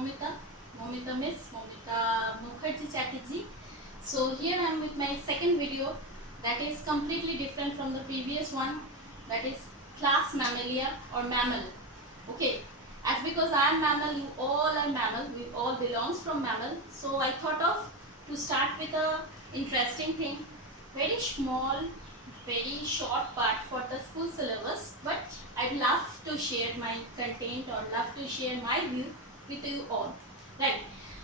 Momita Mukherjee Chatterjee. So here I am with my second video that is completely different from the previous one, that is class Mammalia or mammal. Okay, as because I am mammal, you all are mammal, we all belongs from mammal. So I thought of to start with a interesting thing, very small, very short part for the school syllabus, but I'd love to share my content or love to share my view with you all. Right.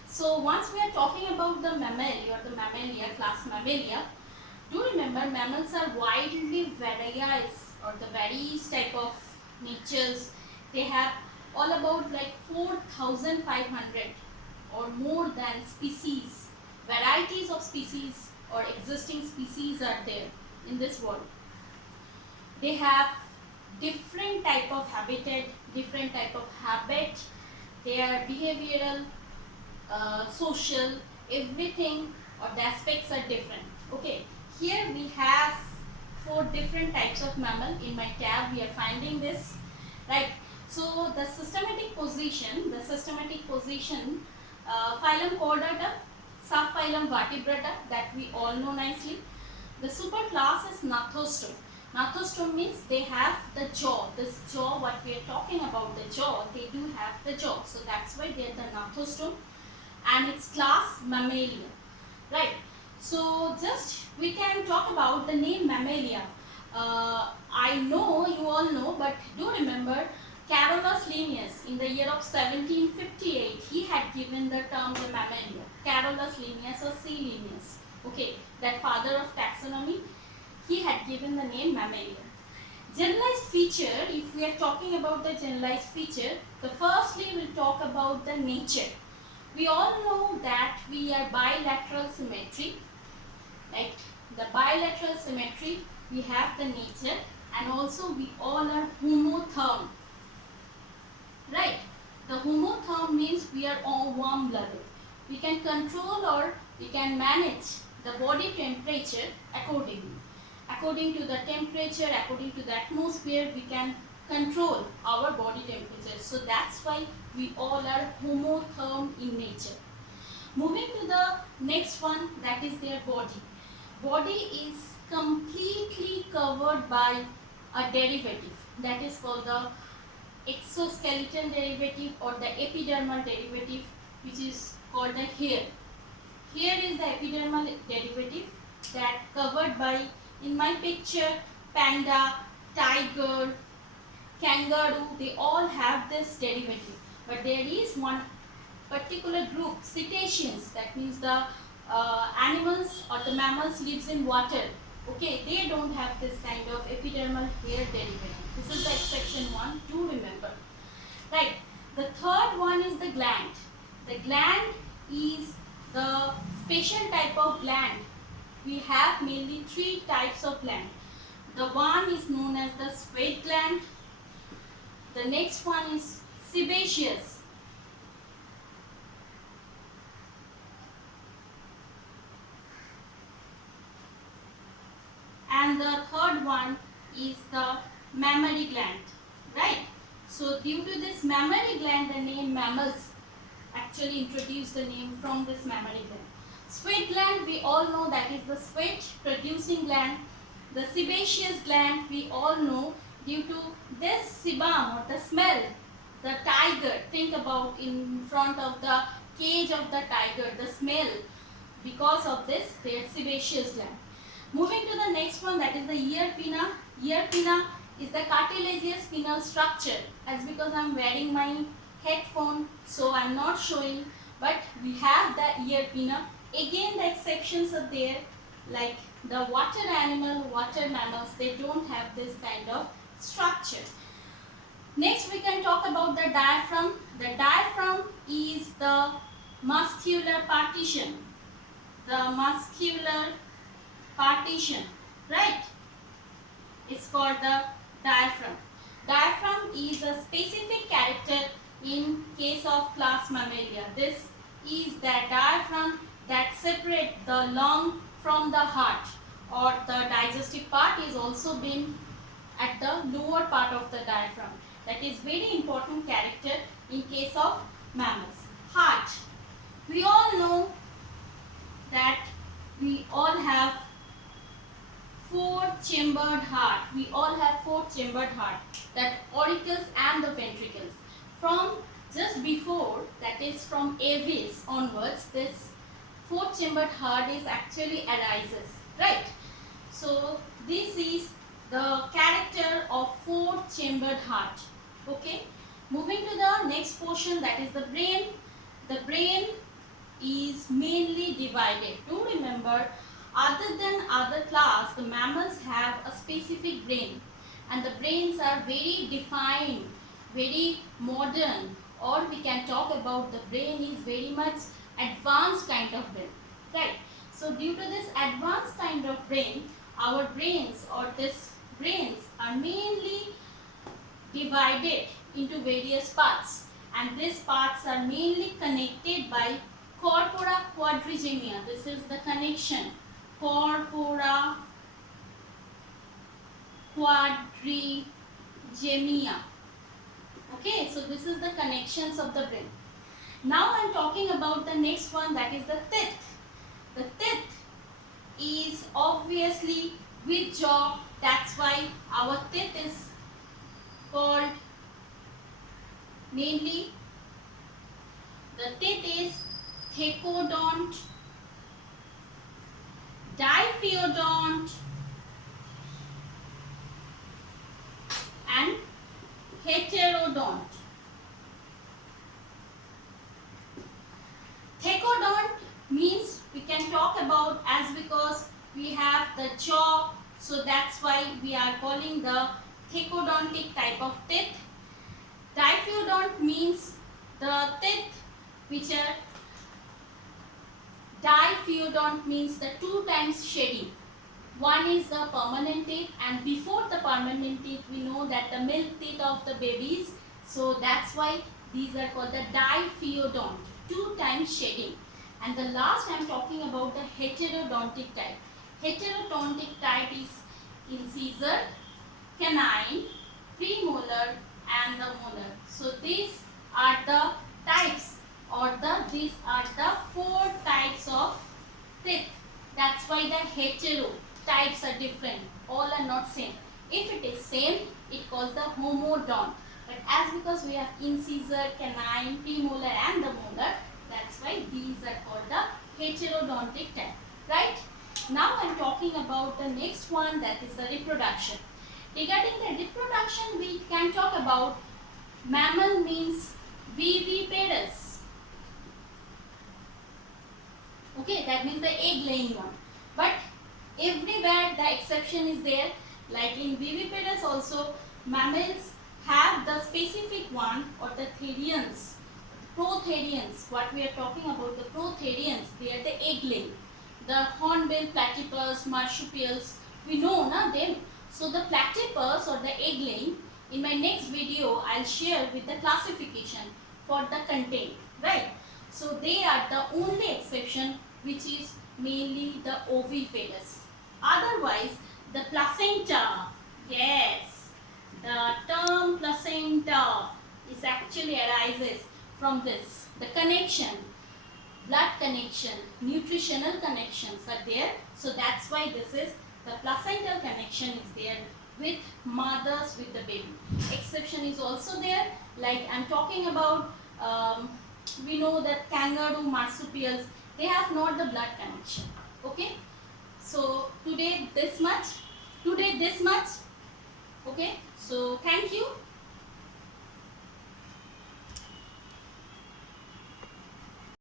So once we are talking about the mammal or the mammalia, class mammalia, do remember mammals are widely various or the various type of natures. They have all about like 4,500 or more than species, varieties of species or existing species are there in this world. They have different type of habitat, different type of habit. They are behavioral, social, everything or the aspects are different. Okay, here we have 4 different types of mammal. In my tab we are finding this, right? So the systematic position, phylum Chordata, subphylum Vertebrata, that we all know nicely. The superclass is Gnathostom. Gnathostom means they have the jaw. This jaw, what we are talking about, the jaw, they do have the jaw. So that's why they are the Gnathostom. And it's class Mammalia, right? So just we can talk about the name Mammalia. I know you all know, but do remember Carolus Linnaeus in the year of 1758, he had given the term the Mammalia. Carolus Linnaeus or C. Linnaeus, okay, that father of taxonomy, he had given the name Mammalia. Generalized feature, if we are talking about the generalized feature, the firstly we'll talk about the nature. We all know that we are bilateral symmetry, right? The bilateral symmetry, we have the nature, and also we all are homotherm, right? The homotherm means we are all warm blooded. We can control or we can manage the body temperature accordingly. According to the temperature, according to the atmosphere, we can control our body temperature. So that's why we all are homotherm in nature. Moving to the next one, that is their body. Body is completely covered by a derivative that is called the exoskeleton derivative or the epidermal derivative, which is called the hair. Here is the epidermal derivative that covered by, in my picture, panda, tiger, kangaroo, they all have this derivative. But there is one particular group, cetaceans, that means the animals or the mammals lives in water. Okay, they don't have this kind of epidermal hair derivative. This is the exception one to remember. Right. The third one is the gland. The gland is the special type of gland. We have mainly 3 types of gland. The one is known as the sweat gland. The next one is sebaceous. And the third one is the mammary gland, right? So due to this mammary gland, the name mammals actually introduced the name from this mammary gland. Sweat gland, we all know that is the sweat producing gland. The sebaceous gland, we all know due to this sebum or the smell, the tiger, think about in front of the cage of the tiger, the smell, because of this their sebaceous gland. Moving to the next one, that is the ear pinna. Ear pinna is the cartilaginous pinnal structure. As because I am wearing my headphone, so I am not showing, but we have the ear pinna. Again, the exceptions are there, like the water animal, water mammals, they don't have this kind of structure. Next, we can talk about the diaphragm. The diaphragm is the muscular partition. The muscular partition, right? It's called the diaphragm. Diaphragm is a specific character in case of class Mammalia. This is the diaphragm that separates the lung from the heart, or the digestive part is also been at the lower part of the diaphragm. That is very important character in case of mammals. Heart. We all know that we all have four-chambered heart. We all have four-chambered heart, that auricles and the ventricles. From just before, that is from aves onwards, this four-chambered heart is actually arises, right? So this is the character of four-chambered heart. Okay. Moving to the next portion, that is the brain. The brain is mainly divided. Do remember, other than other class, the mammals have a specific brain, and the brains are very defined, very modern, or we can talk about the brain is very much advanced kind of brain, right? So due to this advanced kind of brain, our brains or this brains are mainly divided into various parts, and these parts are mainly connected by corpora quadrigemia. This is the connection, corpora quadrigemia. Okay, so this is the connections of the brain. Now I am talking about the next one, that is the teeth. The teeth is obviously with jaw, that's why our teeth is called mainly, the teeth is thecodont, diphyodont and heterodont. Thecodont means we can talk about as because we have the jaw, so that's why we are calling the thecodontic type of teeth. Diphyodont means the teeth which are, diphyodont means the two times shedding. One is the permanent teeth, and before the permanent teeth we know that the milk teeth of the babies, so that's why these are called the diphyodont, two times shedding. And the last I am talking about the heterodontic type. Heterodontic type is incisor, canine, premolar and the molar. So these are the types, or these are the four types of teeth. That's why the hetero types are different. All are not same. If it is same, it calls the homodont. But as because we have incisor, canine, premolar and the molar, that's why these are called the heterodontic type. Right? Now I am talking about the next one, that is the reproduction. Regarding the reproduction, we can talk about mammal means viviparous. Okay, that means the egg laying one. But everywhere the exception is there. Like in viviparous also, mammals have the specific one, or the therians, protherians. What we are talking about, the protherians, they are the egg laying. The hornbill, platypus, marsupials, we know na them. So the platypus or the egg laying, in my next video I'll share with the classification for the content, right? So they are the only exception which is mainly the oviparous. Otherwise the placenta, yes, the term placenta is actually arises from this, the connection, blood connection, nutritional connections are there. So that's why this is the placental connection is there with mothers with the baby. Exception is also there, like I'm talking about, we know that kangaroo, marsupials, they have not the blood connection. Okay, so today this much, okay, so thank you.